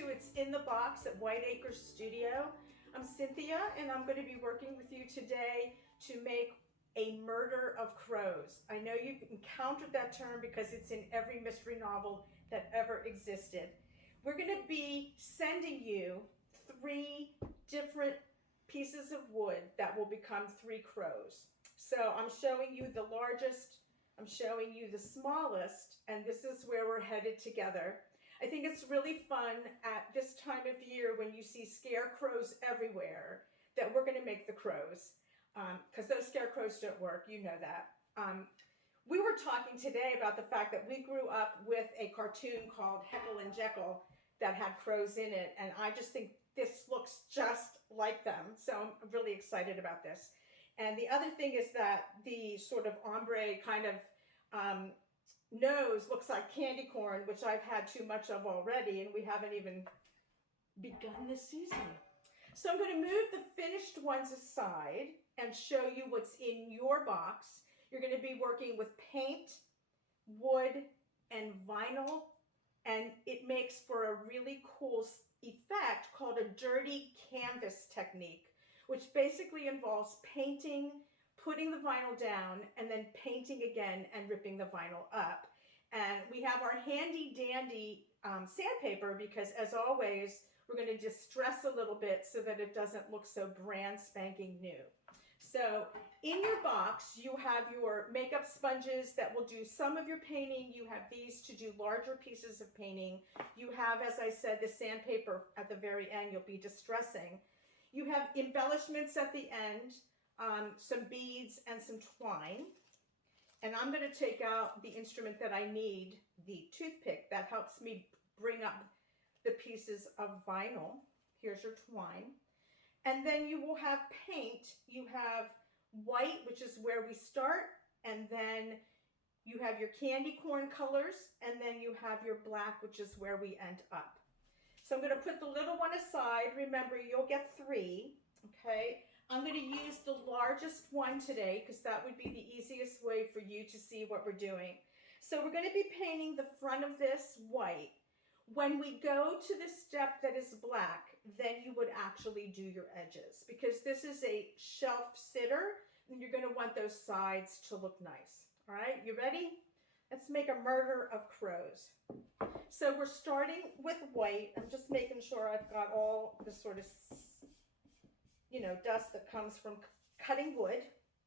to It's in the Box at White Acres Studio. I'm Cynthia, and I'm going to be working with you today to make a murder of crows. I know you've encountered that term because it's in every mystery novel that ever existed. We're going to be sending you 3 different pieces of wood that will become 3 crows. So I'm showing you the largest, I'm showing you the smallest, and this is where we're headed together. I think it's really fun at this time of year when you see scarecrows everywhere that we're going to make the crows, because those scarecrows don't work, you know that. We were talking today about the fact that we grew up with a cartoon called Heckle and Jekyll that had crows in it, and I just think this looks just like them, so I'm really excited about this. And the other thing is that the sort of ombre kind of nose looks like candy corn, which I've had too much of already, and we haven't even begun the season. So I'm going to move the finished ones aside and show you what's in your box. You're going to be working with paint, wood, and vinyl, and it makes for a really cool effect called a dirty canvas technique, which basically involves painting, putting the vinyl down, and then painting again and ripping the vinyl up. And we have our handy dandy sandpaper because, as always, we're going to distress a little bit so that it doesn't look so brand spanking new. So in your box, you have your makeup sponges that will do some of your painting. You have these to do larger pieces of painting. You have, as I said, the sandpaper at the very end you'll be distressing. You have embellishments at the end, some beads and some twine. And I'm going to take out the instrument that I need, the toothpick, that helps me bring up the pieces of vinyl. Here's your twine. And then you will have paint. You have white, which is where we start, and then you have your candy corn colors, and then you have your black, which is where we end up. So I'm going to put the little one aside. Remember, you'll get 3, okay? I'm going to use the largest one today because that would be the easiest way for you to see what we're doing. So we're going to be painting the front of this white. When we go to the step that is black, then you would actually do your edges because this is a shelf sitter and you're going to want those sides to look nice. All right, you ready? Let's make a murder of crows. So we're starting with white. I'm just making sure I've got all the sort of, dust that comes from cutting wood.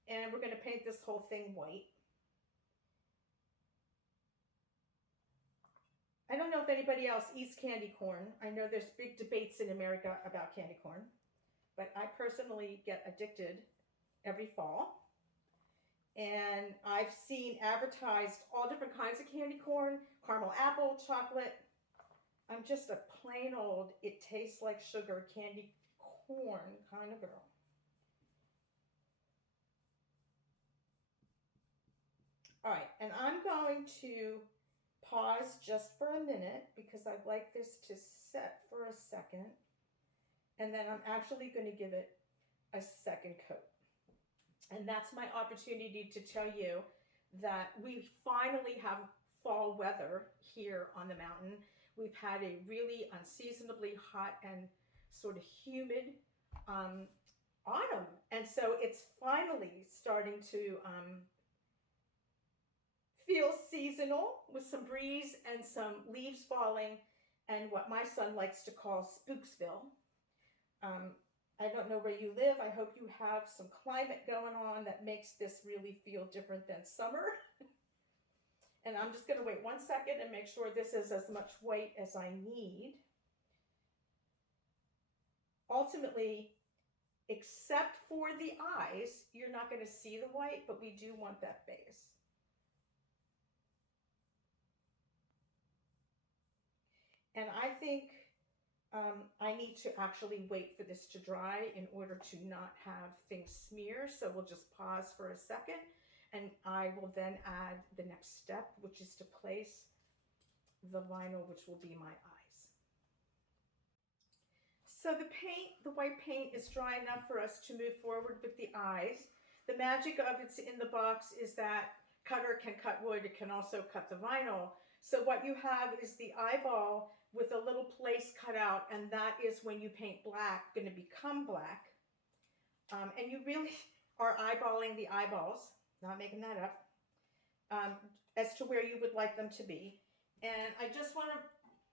And we're going to paint this whole thing white. I don't know if anybody else eats candy corn. I know there's big debates in America about candy corn. But I personally get addicted every fall. And I've seen advertised all different kinds of candy corn, caramel apple, chocolate. I'm just a plain old, it tastes like sugar candy corn kind of girl. All right, and I'm going to pause just for a minute because I'd like this to set for a second. And then I'm actually going to give it a second coat. And that's my opportunity to tell you that we finally have fall weather here on the mountain. We've had a really unseasonably hot and sort of humid autumn. And so it's finally starting to feel seasonal with some breeze and some leaves falling and what my son likes to call Spooksville. I don't know where you live. I hope you have some climate going on that makes this really feel different than summer. And I'm just going to wait 1 second and make sure this is as much white as I need. Ultimately, except for the eyes, you're not going to see the white, but we do want that base. And I think I need to actually wait for this to dry in order to not have things smear. So we'll just pause for a second and I will then add the next step, which is to place the vinyl, which will be my eyes. So the white paint is dry enough for us to move forward with the eyes. The magic of It's in the Box is that cutter can cut wood, it can also cut the vinyl. So what you have is the eyeball with a little place cut out, and that is when you paint black, going to become black. And you really are eyeballing the eyeballs, not making that up, as to where you would like them to be. And I just want to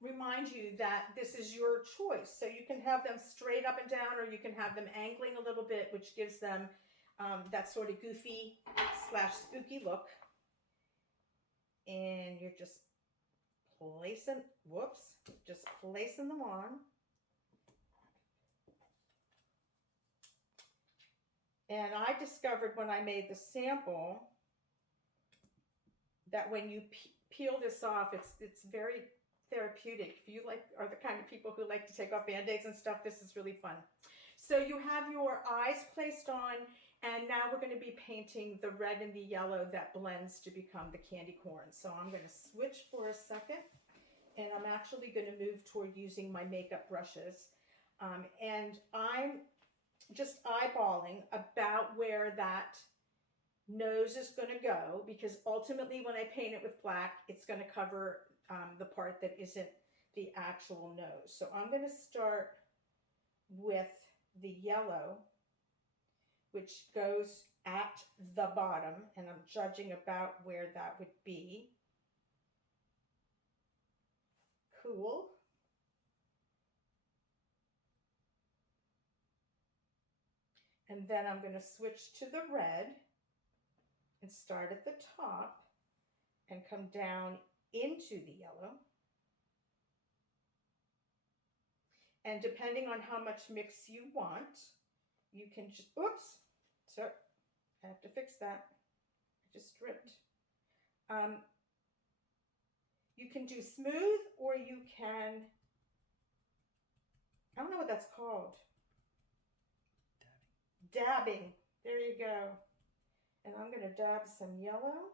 remind you that this is your choice. So you can have them straight up and down, or you can have them angling a little bit, which gives them that sort of goofy / spooky look. And you're just placing, just placing them on. And I discovered when I made the sample that when you peel this off, it's very therapeutic. If you are the kind of people who like to take off Band-Aids and stuff, this is really fun. So you have your eyes placed on, and now we're going to be painting the red and the yellow that blends to become the candy corn. So I'm going to switch for a second, and I'm actually going to move toward using my makeup brushes. And I'm just eyeballing about where that nose is going to go, because ultimately when I paint it with black, it's going to cover the part that isn't the actual nose. So I'm going to start with the yellow, which goes at the bottom, and I'm judging about where that would be. Cool. And then I'm going to switch to the red and start at the top and come down into the yellow. And depending on how much mix you want, you can just, oops, so I have to fix that. I just dripped. You can do smooth, or you can, I don't know what that's called. Dabbing. There you go. And I'm going to dab some yellow.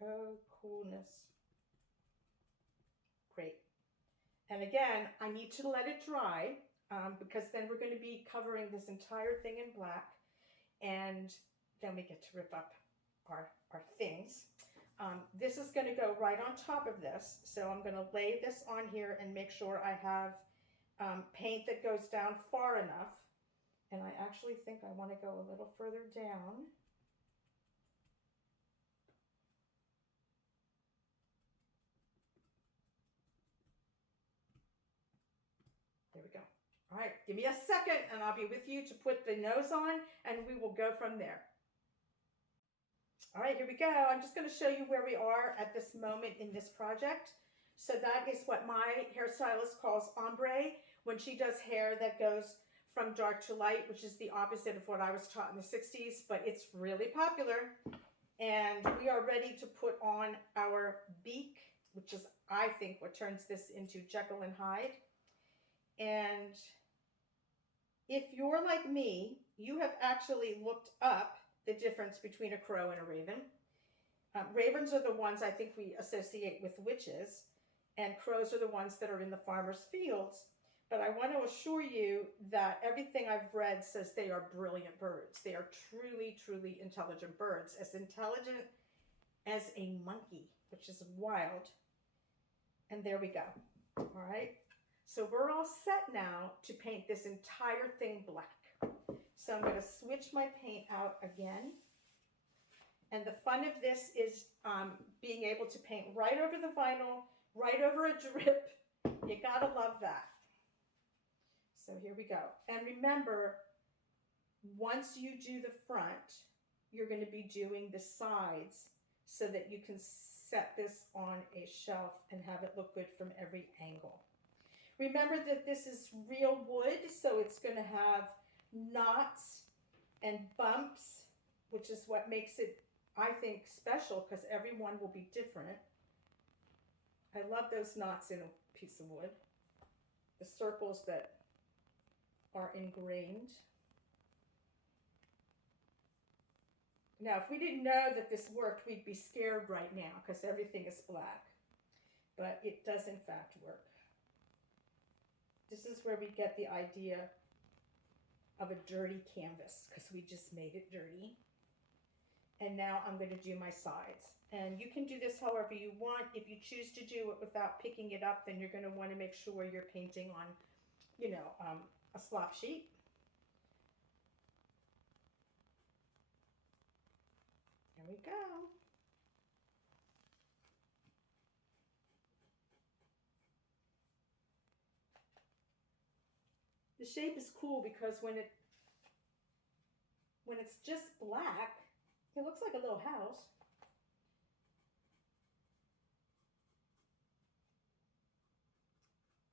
Oh, coolness. Great. And again, I need to let it dry because then we're going to be covering this entire thing in black, and then we get to rip up our things. This is going to go right on top of this. So I'm going to lay this on here and make sure I have paint that goes down far enough. And I actually think I want to go a little further down. There we go. All right, give me a second and I'll be with you to put the nose on, and we will go from there. All right, here we go. I'm just going to show you where we are at this moment in this project. So that is what my hairstylist calls ombre, when she does hair that goes from dark to light, which is the opposite of what I was taught in the 60s, but it's really popular. And we are ready to put on our beak, which is, I think, what turns this into Jekyll and Hyde. And if you're like me, you have actually looked up the difference between a crow and a raven. Ravens are the ones I think we associate with witches, and crows are the ones that are in the farmers' fields. But I want to assure you that everything I've read says they are brilliant birds. They are truly, truly intelligent birds, as intelligent as a monkey, which is wild. And there we go. All right. So we're all set now to paint this entire thing black. So I'm going to switch my paint out again. And the fun of this is being able to paint right over the vinyl, right over a drip. You got to love that. So here we go. And remember, once you do the front, you're going to be doing the sides so that you can set this on a shelf and have it look good from every angle. Remember that this is real wood, so it's going to have knots and bumps, which is what makes it, I think, special, because everyone will be different. I love those knots in a piece of wood. The circles that are ingrained. Now, if we didn't know that this worked, we'd be scared right now because everything is black. But it does, in fact, work. This is where we get the idea of a dirty canvas because we just made it dirty. And now I'm going to do my sides. And you can do this however you want. If you choose to do it without picking it up, then you're going to want to make sure you're painting on, you know, a slop sheet. There we go. The shape is cool because when it's just black, it looks like a little house.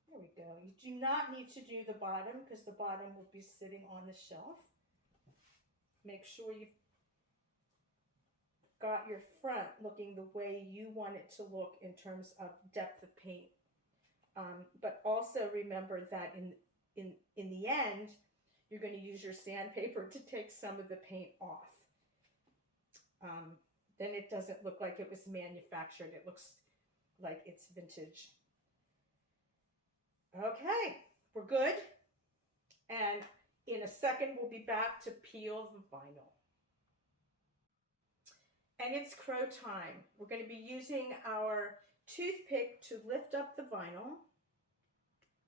There we go. You do not need to do the bottom because the bottom will be sitting on the shelf. Make sure you've got your front looking the way you want it to look in terms of depth of paint. But also remember that in the end, you're going to use your sandpaper to take some of the paint off. Then it doesn't look like it was manufactured. It looks like it's vintage. Okay, we're good. And in a second, we'll be back to peel the vinyl. And it's crow time. We're going to be using our toothpick to lift up the vinyl.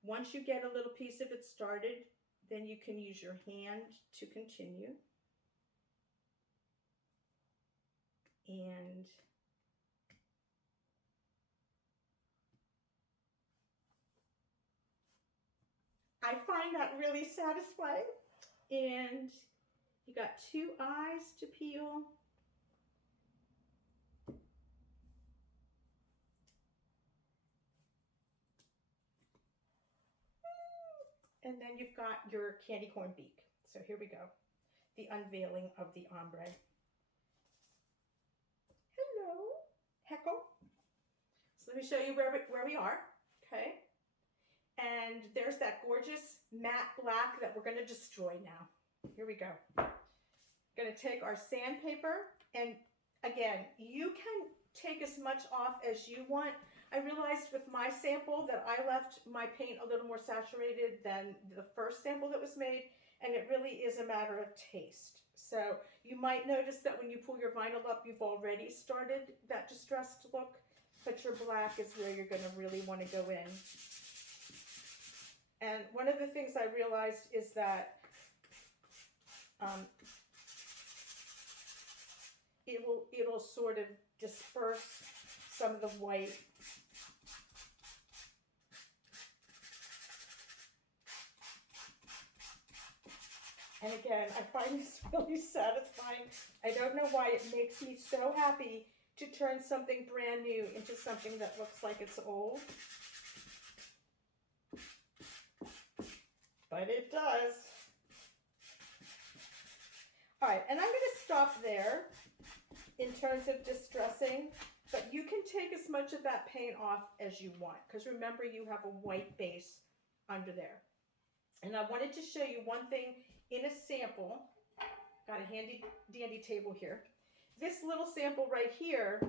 Once you get a little piece of it started, then you can use your hand to continue. And I find that really satisfying. And you got 2 eyes to peel. And then you've got your candy corn beak. So here we go. The unveiling of the ombre. Hello, Heckle. So let me show you where we are. Okay. And there's that gorgeous matte black that we're going to destroy now. Here we go. Going to take our sandpaper, and again, you can take as much off as you want. I realized with my sample that I left my paint a little more saturated than the first sample that was made, and it really is a matter of taste. So you might notice that when you pull your vinyl up, you've already started that distressed look, but your black is where you're going to really want to go in. And one of the things I realized is that it'll sort of disperse some of the white. And again, I find this really satisfying. I don't know why it makes me so happy to turn something brand new into something that looks like it's old. But it does. All right, and I'm going to stop there in terms of distressing, but you can take as much of that paint off as you want, because remember, you have a white base under there. And I wanted to show you one thing in a sample. Got a handy dandy table here. This little sample right here,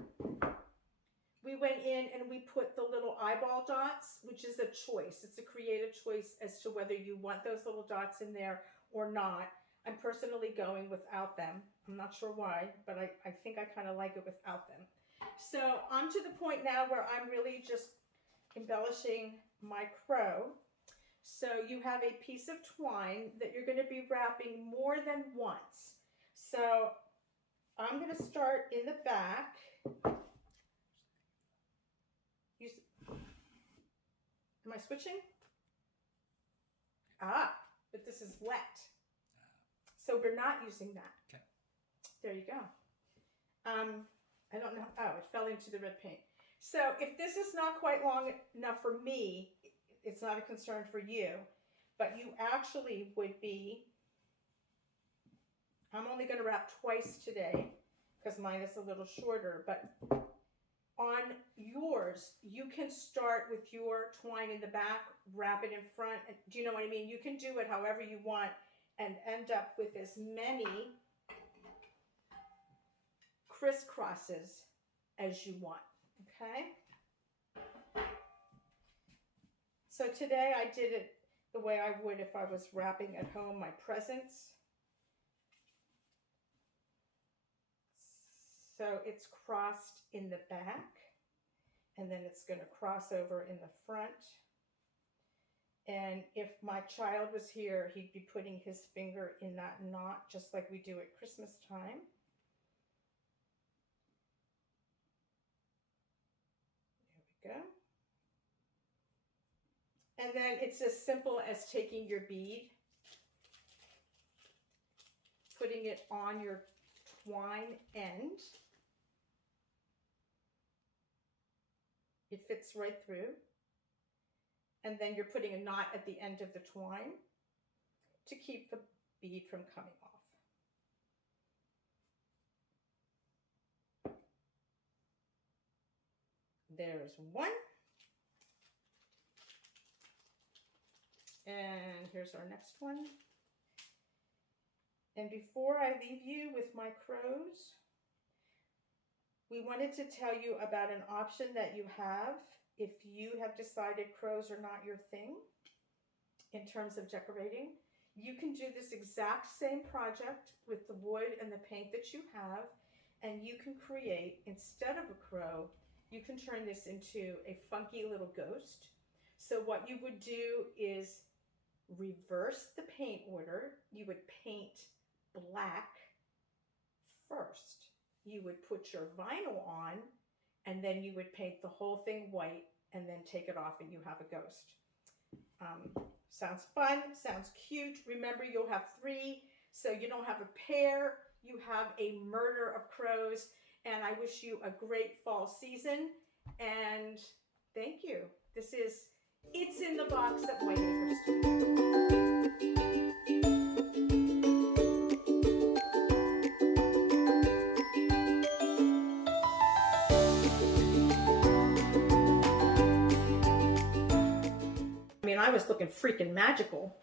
we went in and we put the little eyeball dots, which is a choice. It's a creative choice as to whether you want those little dots in there or not. I'm personally going without them. I'm not sure why, but I think I kind of like it without them. So I'm to the point now where I'm really just embellishing my crow. So you have a piece of twine that you're going to be wrapping more than once. So I'm going to start in the back. Am I switching? Ah, but this is wet. So we're not using that. Okay. There you go. I don't know. Oh, it fell into the red paint. So if this is not quite long enough for me, it's not a concern for you, but you actually would be, I'm only going to wrap twice today because mine is a little shorter, but on yours, you can start with your twine in the back, wrap it in front. Do you know what I mean? You can do it however you want and end up with as many crisscrosses as you want, okay? So today I did it the way I would if I was wrapping at home my presents. So it's crossed in the back, and then it's going to cross over in the front. And if my child was here, he'd be putting his finger in that knot, just like we do at Christmas time. There we go. And then it's as simple as taking your bead, putting it on your twine end. It fits right through. And then you're putting a knot at the end of the twine to keep the bead from coming off. There's one. And here's our next one. And before I leave you with my crows, we wanted to tell you about an option that you have if you have decided crows are not your thing in terms of decorating. You can do this exact same project with the wood and the paint that you have, and you can create, instead of a crow, you can turn this into a funky little ghost. So what you would do is reverse the paint order. You would paint black first. You would put your vinyl on, and then you would paint the whole thing white and then take it off and you have a ghost. Sounds fun, sounds cute. Remember, you'll have 3, so you don't have a pair, you have a murder of crows. And I wish you a great fall season, and thank you. This is It's in the Box at White Acre Studio. I mean, I was looking freaking magical.